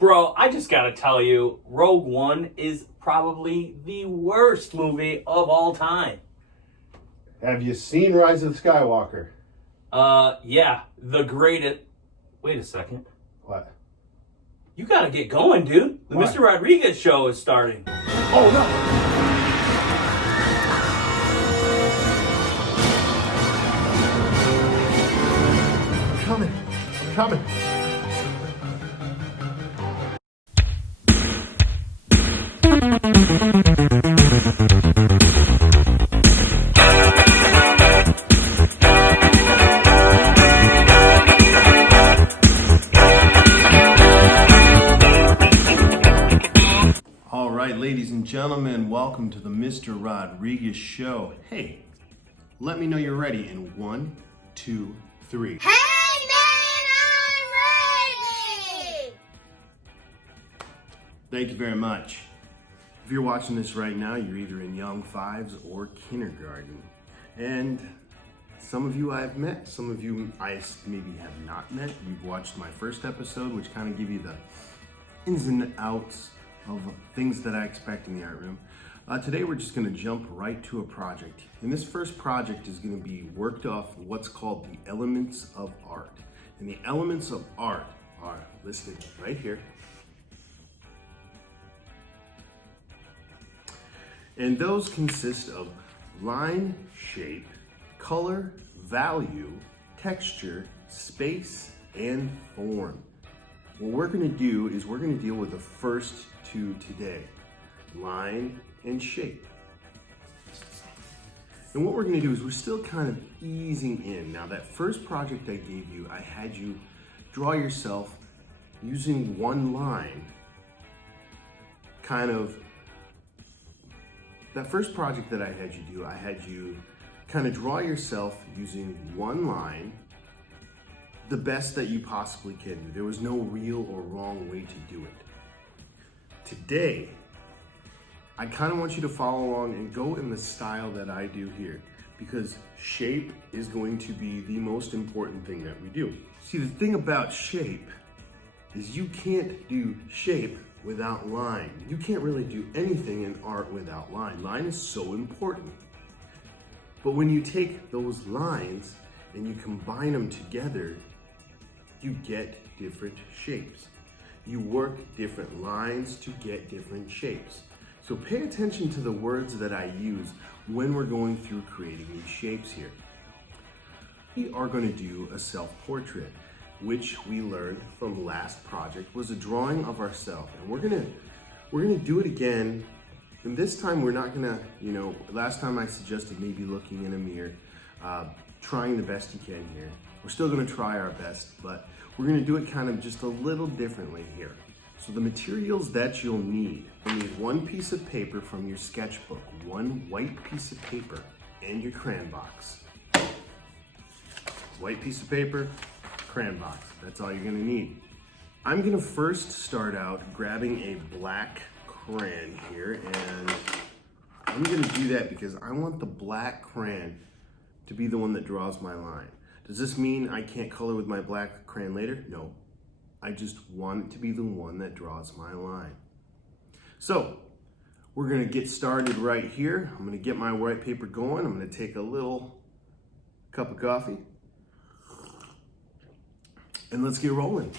Bro, I just gotta tell you, Rogue One is probably the worst movie of all time. Have you seen Rise of the Skywalker? Yeah, the greatest. Wait a second. What? You gotta get going, dude. The Why? Mr. Rodriguez show is starting. Oh no! I'm coming. All right, ladies and gentlemen, welcome to the Mr. Rodriguez Show. Hey, let me know you're ready in 1, 2, 3. Hey man, I'm ready! Thank you very much. If you're watching this right now, you're either in Young Fives or kindergarten. And some of you I've met, some of you I maybe have not met. You've watched my first episode, which kind of give you the ins and outs of things that I expect in the art room. Today we're just going to jump right to a project. And this first project is going to be worked off what's called the elements of art. And the elements of art are listed right here. And those consist of line, shape, color, value, texture, space, and form. What we're going to do is we're going to deal with the first two today, line and shape. And what we're going to do is we're still kind of easing in. Now that first project I gave you, I had you draw yourself using one line. That first project that I had you do, I had you kind of draw yourself using one line, the best that you possibly can do. There was no real or wrong way to do it. Today, I kind of want you to follow along and go in the style that I do here, because shape is going to be the most important thing that we do. See, the thing about shape is you can't do shape without line. You can't really do anything in art without line. Line is so important. But when you take those lines and you combine them together, you get different shapes. You work different lines to get different shapes. So pay attention to the words that I use when we're going through creating these shapes here. We are going to do a self-portrait, which we learned from last project was a drawing of ourselves. And we're gonna do it again. And this time we're not gonna, last time I suggested maybe looking in a mirror, trying the best you can here. We're still gonna try our best, but we're gonna do it kind of just a little differently here. So the materials that you'll need one piece of paper from your sketchbook, one white piece of paper, and your crayon box. White piece of paper, crayon box. That's all you're gonna need. I'm gonna first start out grabbing a black crayon here, and I'm gonna do that because I want the black crayon to be the one that draws my line. Does this mean I can't color with my black crayon later? No. I just want it to be the one that draws my line. So, we're gonna get started right here. I'm gonna get my white paper going. I'm gonna take a little cup of coffee. And let's get rolling.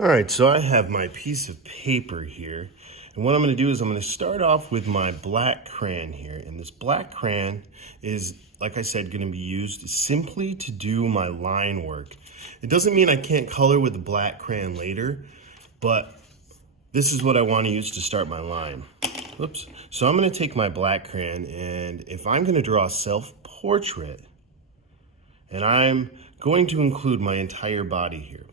All right, so I have my piece of paper here. And what I'm gonna do is I'm gonna start off with my black crayon here. And this black crayon is, like I said, gonna be used simply to do my line work. It doesn't mean I can't color with the black crayon later, but this is what I wanna use to start my line. Oops. So I'm gonna take my black crayon, and if I'm gonna draw a self-portrait, and I'm going to include my entire body here.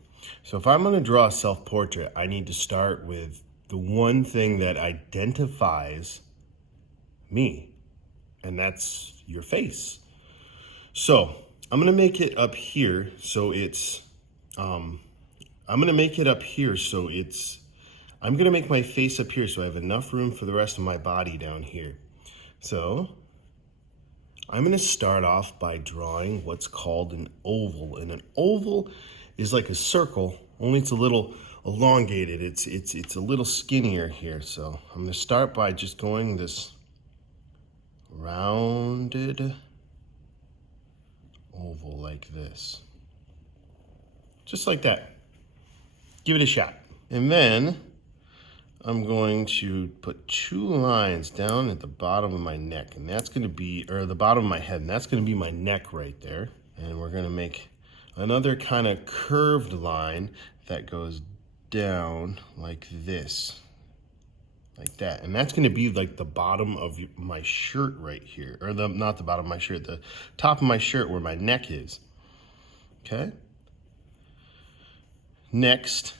So if I'm going to draw a self-portrait, I need to start with the one thing that identifies me, and that's your face. So I'm going to make it up here so it's, I'm going to make my face up here so I have enough room for the rest of my body down here. So I'm going to start off by drawing what's called an oval. And an oval is like a circle, only it's a little elongated. It's a little skinnier here. So I'm gonna start by just going this rounded oval like this. Just like that. Give it a shot. And then I'm going to put 2 lines down at the bottom of my neck, and that's gonna be, or the bottom of my head, and that's gonna be my neck right there. And we're gonna make another kind of curved line that goes down like this, like that. And that's gonna be like the bottom of my shirt right here, or not the bottom of my shirt, the top of my shirt where my neck is, okay? Next,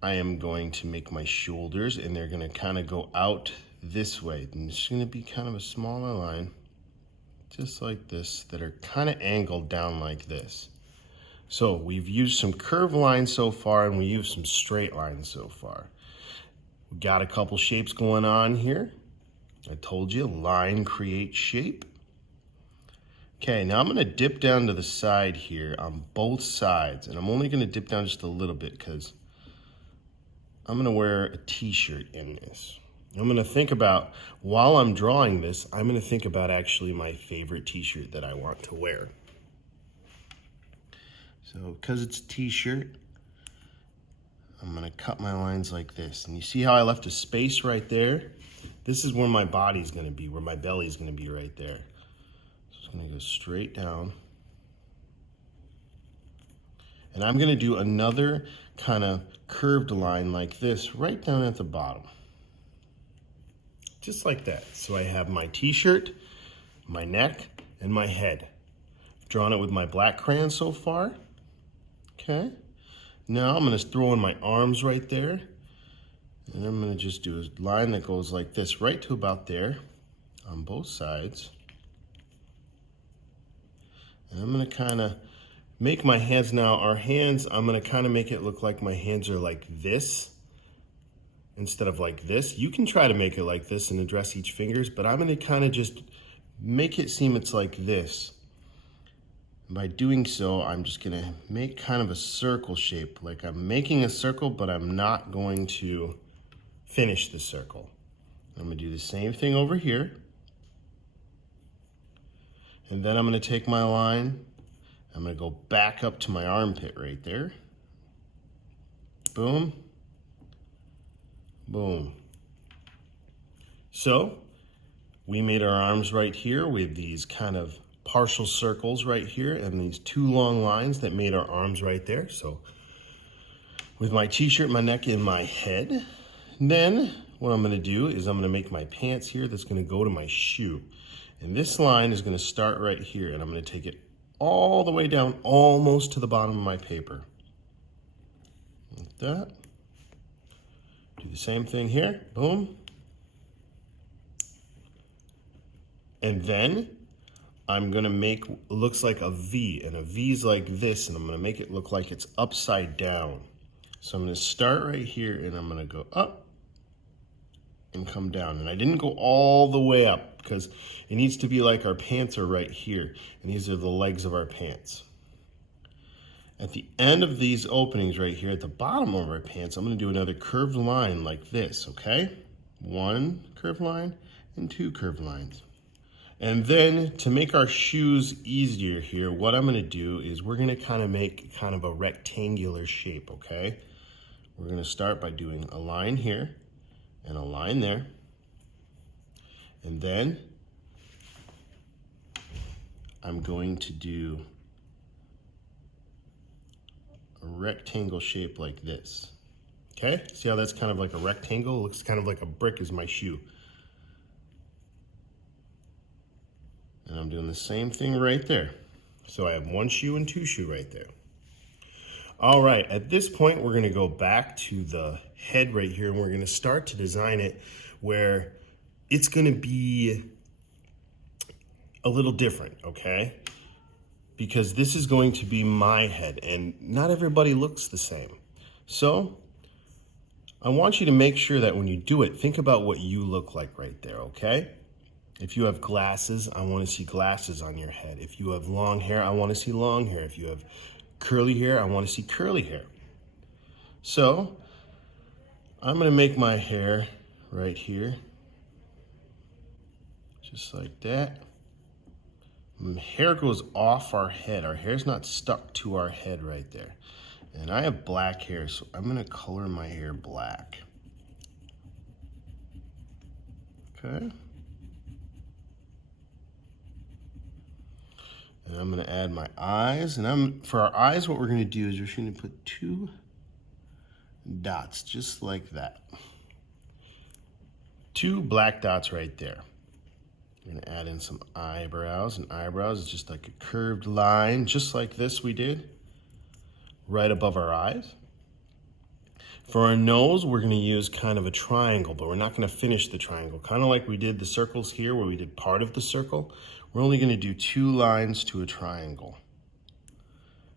I am going to make my shoulders, and they're gonna kind of go out this way. And it's gonna be kind of a smaller line, just like this, that are kind of angled down like this. So we've used some curved lines so far, and we used some straight lines so far. We got a couple shapes going on here. I told you, line creates shape. Okay, now I'm gonna dip down to the side here on both sides, and I'm only gonna dip down just a little bit because I'm gonna wear a t-shirt in this. I'm gonna think about, while I'm drawing this, I'm gonna think about actually my favorite t-shirt that I want to wear. So, because it's a t-shirt, I'm gonna cut my lines like this. And you see how I left a space right there? This is where my body's gonna be, where my belly's gonna be right there. So it's gonna go straight down. And I'm gonna do another kind of curved line like this right down at the bottom. Just like that. So I have my t-shirt, my neck, and my head. I've drawn it with my black crayon so far. Okay. Now I'm gonna throw in my arms right there. And I'm gonna just do a line that goes like this, right to about there on both sides. And I'm gonna kind of make my hands now, our hands, I'm gonna kind of make it look like my hands are like this instead of like this. You can try to make it like this and address each fingers, but I'm gonna kind of just make it seem it's like this. And by doing so, I'm just gonna make kind of a circle shape, like I'm making a circle, but I'm not going to finish the circle. I'm gonna do the same thing over here. And then I'm gonna take my line, I'm gonna go back up to my armpit right there. Boom, boom. So we made our arms right here with these kind of partial circles right here and these 2 long lines that made our arms right there. So with my t-shirt, my neck, and my head, then what I'm gonna do is I'm gonna make my pants here that's gonna go to my shoe. And this line is gonna start right here, and I'm gonna take it all the way down almost to the bottom of my paper. Like that. Do the same thing here, boom. And then I'm gonna make, looks like a V, and a V is like this, and I'm gonna make it look like it's upside down. So I'm gonna start right here, and I'm gonna go up and come down. And I didn't go all the way up because it needs to be like our pants are right here, and these are the legs of our pants. At the end of these openings right here at the bottom of our pants, I'm gonna do another curved line like this, okay? 1 curved line and 2 curved lines. And then to make our shoes easier here, what I'm gonna do is we're gonna kind of make kind of a rectangular shape, okay? We're gonna start by doing a line here and a line there. And then I'm going to do a rectangle shape like this. Okay, see how that's kind of like a rectangle? It looks kind of like a brick is my shoe. And I'm doing the same thing right there. So I have 1 shoe and 2 shoe right there. All right, at this point, we're gonna go back to the head right here, and we're gonna start to design it where it's gonna be a little different, okay? Because this is going to be my head, and not everybody looks the same. So I want you to make sure that when you do it, think about what you look like right there, okay? If you have glasses, I want to see glasses on your head. If you have long hair, I want to see long hair. If you have curly hair, I want to see curly hair. So I'm gonna make my hair right here, just like that. Hair goes off our head. Our hair's not stuck to our head right there. And I have black hair, so I'm gonna color my hair black. Okay. And I'm gonna add my eyes. And for our eyes, what we're gonna do is we're just gonna put 2 dots, just like that. 2 black dots right there. We're gonna add in some eyebrows, and eyebrows is just like a curved line, just like this we did, right above our eyes. For our nose, we're gonna use kind of a triangle, but we're not gonna finish the triangle. Kind of like we did the circles here, where we did part of the circle. We're only gonna do 2 lines to a triangle.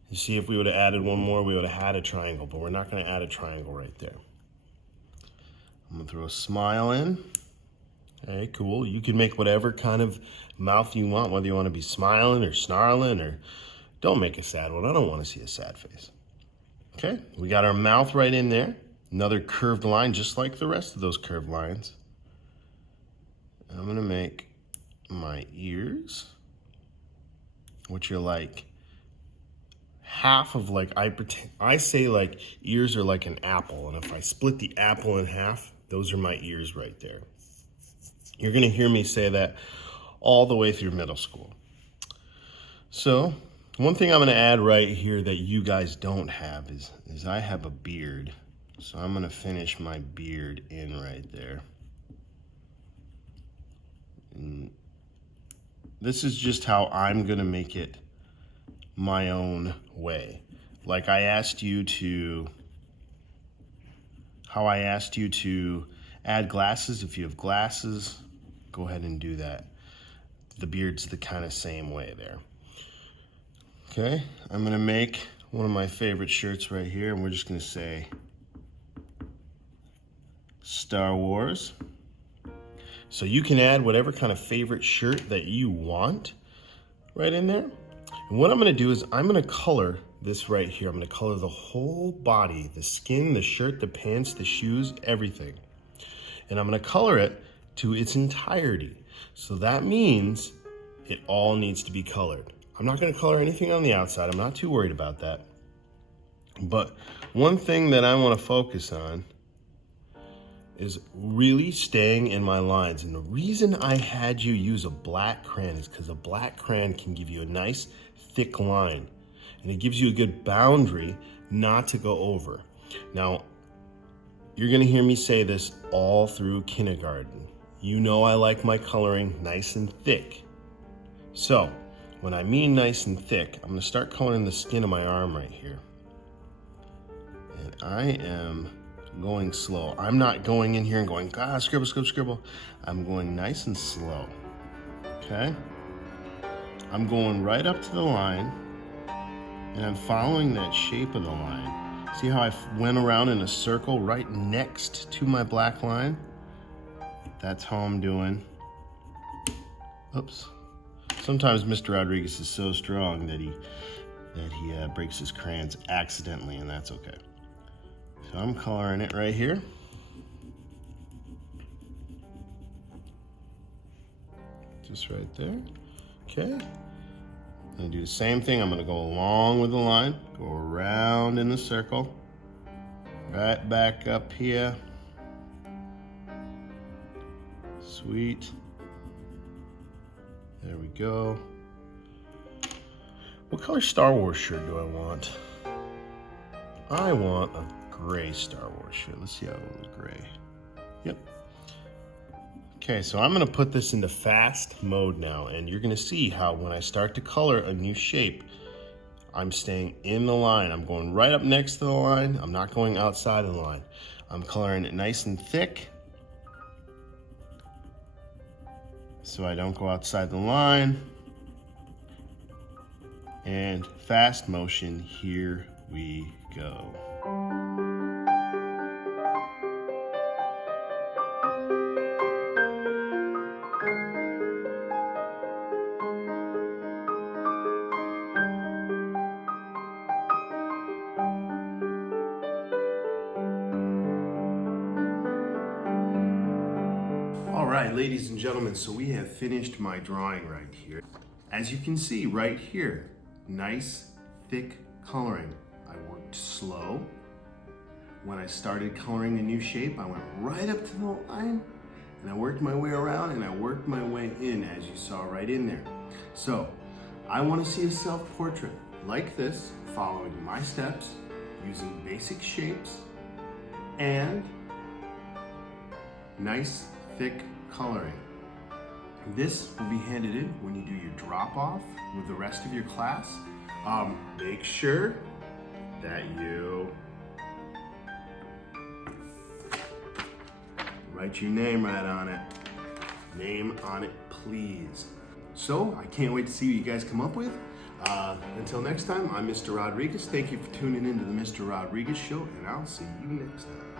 You see, if we would have added one more, we would have had a triangle, but we're not gonna add a triangle right there. I'm gonna throw a smile in. Okay, cool. You can make whatever kind of mouth you want, whether you want to be smiling or snarling, or don't make a sad one. I don't want to see a sad face. Okay, we got our mouth right in there. Another curved line, just like the rest of those curved lines. And I'm gonna make my ears, which are like half of like, I say like ears are like an apple, and if I split the apple in half, those are my ears right there. You're gonna hear me say that all the way through middle school. So one thing I'm gonna add right here that you guys don't have is I have a beard. So I'm gonna finish my beard in right there. And this is just how I'm gonna make it my own way. Like I asked you to add glasses. If you have glasses, go ahead and do that. The beard's the kind of same way there. Okay, I'm gonna make one of my favorite shirts right here, and we're just gonna say Star Wars. So you can add whatever kind of favorite shirt that you want right in there. And what I'm gonna do is I'm gonna color this right here. I'm gonna color the whole body, the skin, the shirt, the pants, the shoes, everything. And I'm gonna color it to its entirety. So that means it all needs to be colored. I'm not gonna color anything on the outside. I'm not too worried about that. But one thing that I wanna focus on is really staying in my lines. And the reason I had you use a black crayon is because a black crayon can give you a nice thick line. And it gives you a good boundary not to go over. Now, you're gonna hear me say this all through kindergarten. You know I like my coloring nice and thick. So, when I mean nice and thick, I'm gonna start coloring the skin of my arm right here. And I am going slow. I'm not going in here and going, scribble, scribble, scribble. I'm going nice and slow, okay? I'm going right up to the line, and I'm following that shape of the line. See how I went around in a circle right next to my black line? That's how I'm doing. Oops. Sometimes Mr. Rodriguez is so strong that he breaks his crayons accidentally, and that's okay. So I'm coloring it right here. Just right there. Okay. I'm gonna do the same thing. I'm gonna go along with the line, go around in the circle, right back up here. Sweet. There we go. What color Star Wars shirt do I want? I want a gray Star Wars shirt. Let's see how it looks gray. Yep. Okay, so I'm gonna put this into fast mode now, and you're gonna see how when I start to color a new shape, I'm staying in the line. I'm going right up next to the line. I'm not going outside of the line. I'm coloring it nice and thick so I don't go outside the line. And fast motion, here we go. All right, ladies and gentlemen, so we have finished my drawing right here. As you can see right here, nice, thick coloring. I worked slow. When I started coloring a new shape, I went right up to the line, and I worked my way around, and I worked my way in, as you saw right in there. So, I want to see a self-portrait like this, following my steps, using basic shapes, and nice, thick coloring. This will be handed in when you do your drop-off with the rest of your class. Make sure that you write your name right on it. Name on it, please. So, I can't wait to see what you guys come up with. Until next time, I'm Mr. Rodriguez. Thank you for tuning in to the Mr. Rodriguez Show, and I'll see you next time.